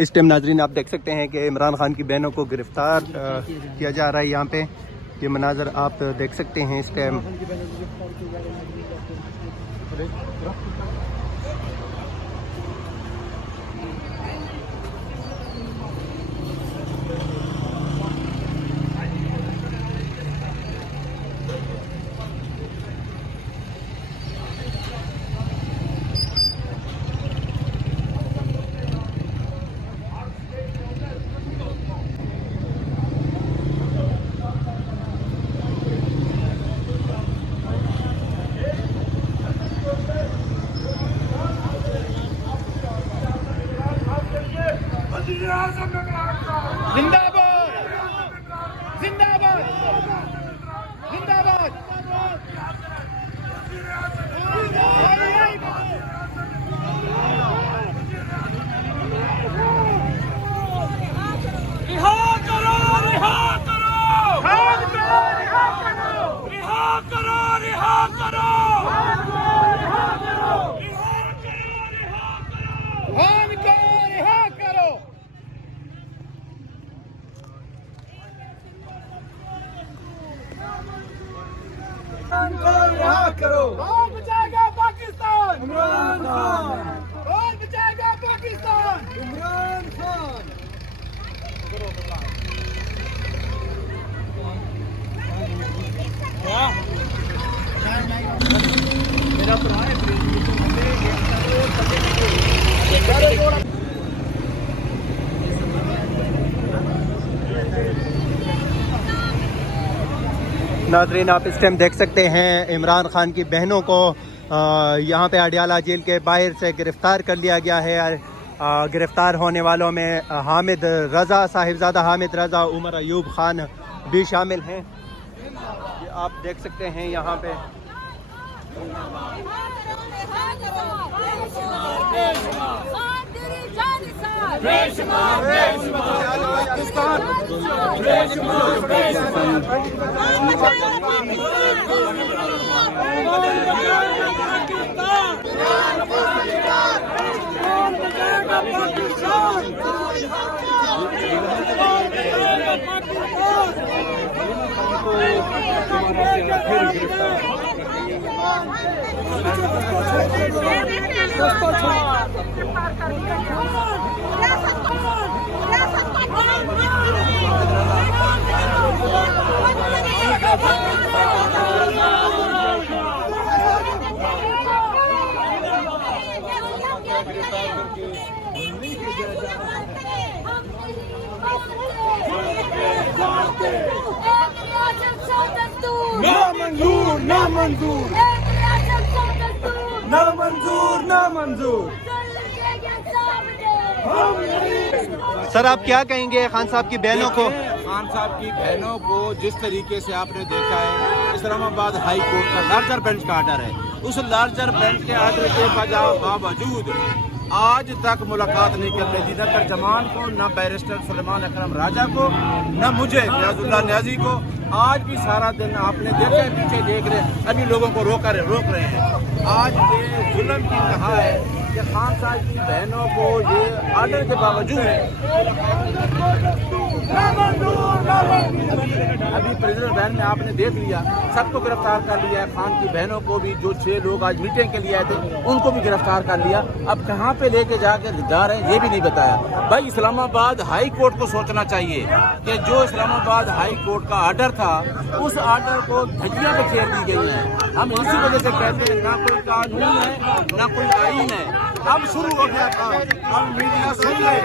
اس time ناظرین آپ دیکھ سکتے ہیں کہ عمران خان کی بہنوں کو گرفتار کیا جا رہا ہے. یہاں پہ یہ مناظر آپ دیکھ سکتے ہیں اس ٹائم. کون بچائے گا پاکستان؟ عمران خان. کون بچائے گا پاکستان؟ عمران خان. ناظرین آپ اس ٹائم دیکھ سکتے ہیں عمران خان کی بہنوں کو یہاں پہ اڈیالہ جیل کے باہر سے گرفتار کر لیا گیا ہے. گرفتار ہونے والوں میں حامد رضا، صاحبزادہ حامد رضا، عمر ایوب خان بھی شامل ہیں. یہ آپ دیکھ سکتے ہیں یہاں پہ. سر آپ کیا کہیں گے خان صاحب کی بہنوں کو؟ خان صاحب کی بہنوں کو جس طریقے سے آپ نے دیکھا ہے، اسلام آباد ہائی کورٹ کا لارجر بینچ کا آرڈر ہے، اس لارجر بینچ کے آرڈر کے باوجود آج تک ملاقات نہیں کرنے دی، نہ ترجمان کو، نہ بیرسٹر سلیمان اکرم راجہ کو، نہ مجھے نیاز اللہ نیازی کو. آج بھی سارا دن آپ نے دیکھا ہے، پیچھے دیکھ رہے ابھی لوگوں کو روک رہے ہیں. آج یہ ظلم کی کہا ہے کہ خان صاحب کی بہنوں کو یہ آرڈر کے باوجود ابھی پریزیڈنٹ وین میں آپ نے دیکھ لیا، سب کو گرفتار کر لیا ہے. خان کی بہنوں کو بھی، جو 6 لوگ آج میٹنگ کے لیے آئے تھے ان کو بھی گرفتار کر لیا. اب کہاں پہ لے کے جا رہے ہیں یہ بھی نہیں بتایا. بھائی اسلام آباد ہائی کورٹ کو سوچنا چاہیے کہ جو اسلام آباد ہائی کورٹ کا آرڈر تھا اس آرڈر کو دھجیاں پہ پھیر دی گئی ہیں. ہم اسی وجہ سے کہتے ہیں نہ کوئی قانون ہے نہ کوئی آئین ہے. اب شروع ہو گیا تھا، اب میڈیا سن لے،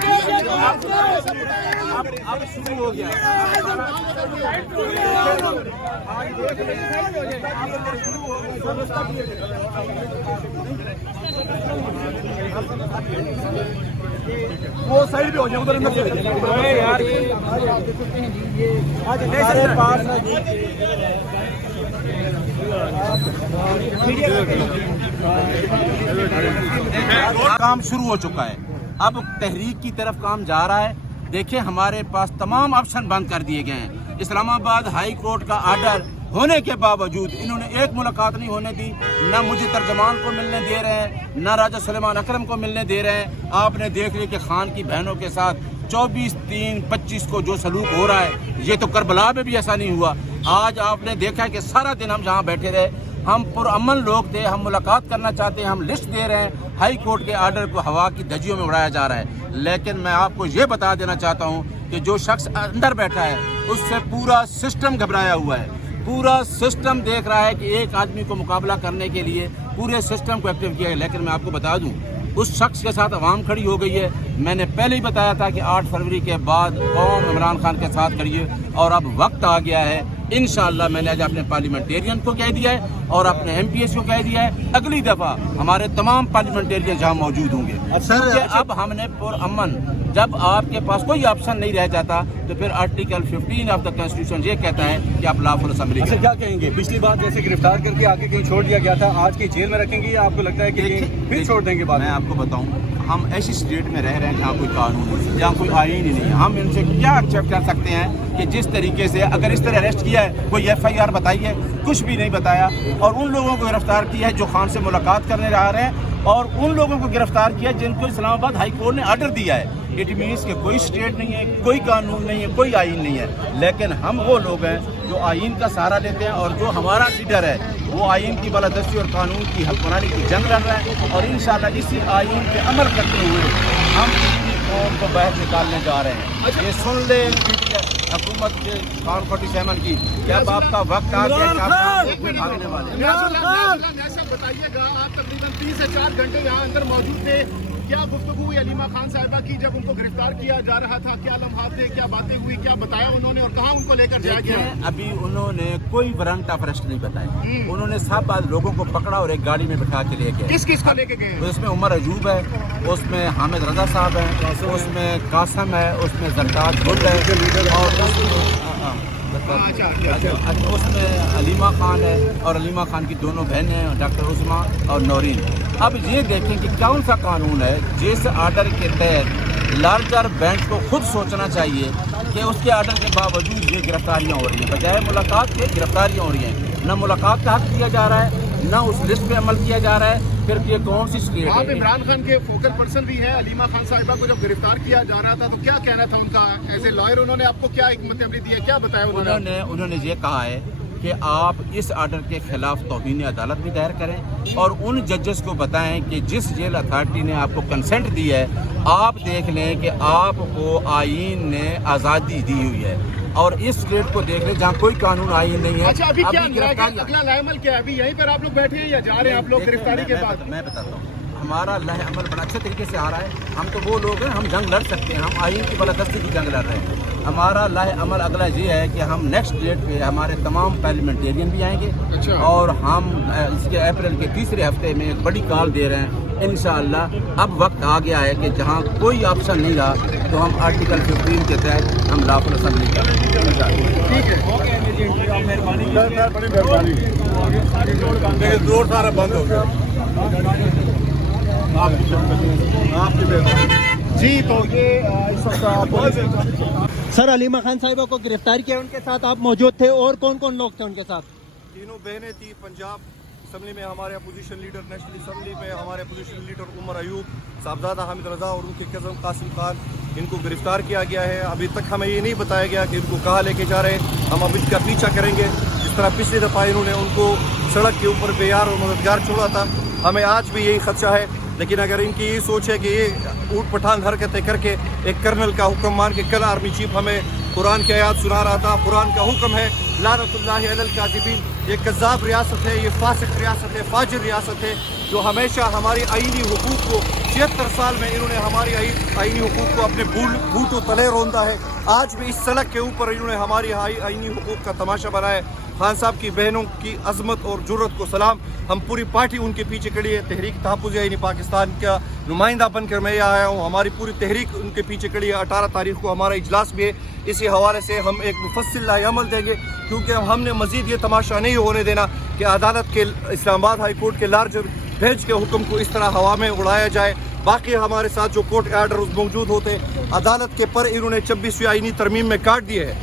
اب شروع ہو گیا. وہ سائڈ پہ ہو جائے ادھر یار. کام شروع ہو چکا ہے. اب تحریک کی طرف کام جا رہا ہے. دیکھیں ہمارے پاس تمام آپشن بند کر دیے گئے ہیں. اسلام آباد ہائی کورٹ کا آرڈر ہونے کے باوجود انہوں نے ایک ملاقات نہیں ہونے دی. نہ مجھے ترجمان کو ملنے دے رہے ہیں, نہ راجہ سلیمان اکرم کو ملنے دے رہے ہیں. آپ نے دیکھ لیا کہ خان کی بہنوں کے ساتھ 24/3/25 کو جو سلوک ہو رہا ہے, یہ تو کربلا میں بھی ایسا نہیں ہوا. آج آپ نے دیکھا کہ سارا دن ہم جہاں بیٹھے رہے, ہم پرامن لوگ تھے, ہم ملاقات کرنا چاہتے ہیں, ہم لسٹ دے رہے ہیں. ہائی کورٹ کے آرڈر کو ہوا کی دھجیوں میں اڑایا جا رہا ہے. لیکن میں آپ کو یہ بتا دینا چاہتا ہوں کہ جو شخص اندر بیٹھا ہے اس سے پورا سسٹم گھبرایا ہوا ہے. پورا سسٹم دیکھ رہا ہے کہ ایک آدمی کو مقابلہ کرنے کے لیے پورے سسٹم کو ایکٹیو کیا ہے. لیکن میں آپ کو بتا دوں اس شخص کے ساتھ عوام کھڑی ہو گئی ہے. میں نے پہلے ہی بتایا تھا کہ 8 فروری کے بعد قوم عمران خان کے ساتھ کھڑی ہے, اور اب وقت آ گیا ہے. انشاءاللہ میں نے آج اپنے پارلیمنٹیرین کو کہہ دیا ہے اور اپنے ایم پی ایس کو کہہ دیا ہے, اگلی دفعہ ہمارے تمام پارلیمنٹیرین جہاں موجود ہوں گے. کیونکہ اب ہم نے پرامن, جب آپ کے پاس کوئی آپشن نہیں رہ جاتا تو پھر آرٹیکل 15 آف دا کانسٹیٹیوشن یہ کہتا ہے کہ آپ لا فل اسمبلی. اچھا کیا کہیں گے, پچھلی بار جیسے گرفتار کر کے آگے کہیں چھوڑ دیا گیا تھا, آج کی جیل میں رکھیں گے یا آپ کو لگتا ہے کہ پھر چھوڑ دیں گے؟ میں آپ کو بتاؤں, ہم ایسی اسٹیٹ میں رہ رہے ہیں جہاں کوئی قانون نہیں, جہاں کوئی آئین ہی نہیں ہے. ہم ان سے کیا ایکسیپٹ کر سکتے ہیں کہ جس طریقے سے اگر اس طرح اریسٹ کیا ہے, کوئی FIR بتائی ہے, کچھ بھی نہیں بتایا, اور ان لوگوں کو گرفتار کیا ہے جو خان سے ملاقات کرنے آ رہے ہیں, اور ان لوگوں کو گرفتار کیا جن کو اسلام آباد ہائی کورٹ نے آرڈر دیا ہے. اٹ مینس کہ کوئی اسٹیٹ نہیں ہے, کوئی قانون نہیں ہے, کوئی آئین نہیں ہے. لیکن ہم وہ لوگ ہیں جو آئین کا سہارا لیتے ہیں, اور جو ہمارا لیڈر ہے وہ آئین کی بالادستی اور قانون کی حکمرانی کی جنگ لڑ رہا ہے. اور انشاءاللہ اسی آئین پہ عمل کرتے ہوئے ہم اپنی قوم کو باہر نکالنے جا رہے ہیں. یہ سن لیں حکومت کے خان 47 کی کہ اب آپ کا وقت آ گیا بھاگنے والے. بتائیے گا, آپ تقریباً 3 سے 4 گھنٹے یہاں اندر موجود تھے, کیا گفتگو ہوئی علیمہ خان صاحبہ کی جب ان کو گرفتار کیا جا رہا تھا؟ کیا لمحات تھے, کیا باتیں ہوئی, کیا بتایا انہوں نے, اور کہاں ان کو لے کر جایا گیا؟ ابھی انہوں نے کوئی وارنٹ آف اریسٹ نہیں بتایا. انہوں نے سب لوگوں کو پکڑا اور ایک گاڑی میں بٹھا کے لے گئے. کس کس کو لے کے گئے؟ اس میں عمر ایوب ہے, اس میں حامد رضا صاحب ہیں, اس میں قاسم ہے, اس میں زرتاج گل ہے, اور اس میں علیمہ خان ہے, اور علیمہ خان کی دونوں بہنیں ہیں, ڈاکٹر عظمیٰ اور نورین. اب یہ دیکھیں کہ کون سا قانون ہے جس آرڈر کے تحت لارجر بینچ کو خود سوچنا چاہیے کہ اس کے آرڈر کے باوجود یہ گرفتاریاں ہو رہی ہیں, بجائے ملاقات کے گرفتاریاں ہو رہی ہیں. نہ ملاقات کا حق دیا جا رہا ہے, نہ اس لسٹ پہ عمل کیا جا رہا ہے. پھر یہ کون سی اسٹیٹ ہے؟ آپ عمران خان کے فوکل پرسن بھی ہیں. علیمہ خان صاحبہ کو جب گرفتار کیا جا رہا تھا تو کیا کہنا تھا ان کا ایز اے لائر؟ انہوں نے آپ کو کیا حکمت عملی دی ہے, کیا بتایا انہوں نے یہ کہا ہے کہ آپ اس آرڈر کے خلاف توہین عدالت بھی دائر کریں, اور ان ججز کو بتائیں کہ جس جیل اتھارٹی نے آپ کو کنسنٹ دی ہے, آپ دیکھ لیں کہ آپ کو آئین نے آزادی دی ہوئی ہے, اور اس اسٹیٹ کو دیکھ لیں جہاں کوئی قانون آئین نہیں ہے. اچھا ابھی کیا اگلا لائے عمل کیا ہے؟ ابھی یہیں پر آپ لوگ بیٹھے ہیں یا جا رہے ہیں آپ لوگ گرفتاری کے بعد؟ میں بتاتا ہوں, ہمارا لائحہ عمل بڑا اچھے طریقے سے آ رہا ہے. ہم تو وہ لوگ ہیں, ہم جنگ لڑ سکتے ہیں, ہم آئین کی بالادستی کی جنگ لڑ رہے ہیں. ہمارا لائحہ عمل اگلا یہ ہے کہ ہم نیکسٹ ڈیٹ پہ ہمارے تمام پارلیمنٹیرین بھی آئیں گے, اور ہم اس کے اپریل کے تیسرے ہفتے میں ایک بڑی کال دے رہے ہیں. انشاءاللہ اب وقت آ گیا ہے کہ جہاں کوئی آپشن نہیں رہا تو ہم آرٹیکل 15 کے تحت ہم لا فل اسمبلی کریں. زور سارا بند ہو گیا. جی تو یہ اس وقت سر علیمہ خان صاحبہ کو گرفتار کیا, ان کے ساتھ آپ موجود تھے, اور کون کون لوگ تھے ان کے ساتھ؟ تینوں بہنیں تھی. پنجاب اسمبلی میں ہمارے اپوزیشن لیڈر, نیشنل اسمبلی میں ہمارے اپوزیشن لیڈر عمر ایوب, صاحبزادہ حامد رضا اور ان کے کزن قاسم خان, ان کو گرفتار کیا گیا ہے. ابھی تک ہمیں یہ نہیں بتایا گیا کہ ان کو کہاں لے کے جا رہے ہیں. ہم اب ان کا پیچھا کریں گے. جس طرح پچھلی دفعہ انہوں نے ان کو سڑک کے اوپر بے یار اور مددگار چھوڑا تھا, ہمیں آج بھی یہی خدشہ ہے. لیکن اگر ان کی یہ سوچ ہے کہ یہ اوٹ پٹھان حرکتیں کر کے ایک کرنل کا حکم مان کے, کل آرمی چیف ہمیں قرآن کی آیات سنا رہا تھا, قرآن کا حکم ہے لعنت اللہ علی الکاذبین. یہ کذاب ریاست ہے, یہ فاسق ریاست ہے, فاجر ریاست ہے, جو ہمیشہ ہماری آئینی حقوق کو 76 سال میں انہوں نے ہماری آئینی حقوق کو اپنے بھوٹوں تلے روندا ہے. آج بھی اس سڑک کے اوپر انہوں نے ہماری آئینی حقوق کا تماشا بنایا ہے. خان صاحب کی بہنوں کی عظمت اور جرت کو سلام. ہم پوری پارٹی ان کے پیچھے کھڑی ہے. تحریک تحفظ آئین پاکستان کا نمائندہ بن کر میں آیا ہوں. ہماری پوری تحریک ان کے پیچھے کھڑی ہے. 18 تاریخ کو ہمارا اجلاس بھی ہے. اسی حوالے سے ہم ایک مفصل لائحہ عمل دیں گے, کیونکہ ہم نے مزید یہ تماشا نہیں ہونے دینا کہ عدالت کے اسلام آباد ہائی کورٹ کے لارجر بینچ کے حکم کو اس طرح ہوا میں اڑایا جائے. باقی ہمارے ساتھ جو کورٹ آرڈر موجود ہوتے, عدالت کے پر انہوں نے 26ویں آئینی ترمیم میں کاٹ دیے ہیں.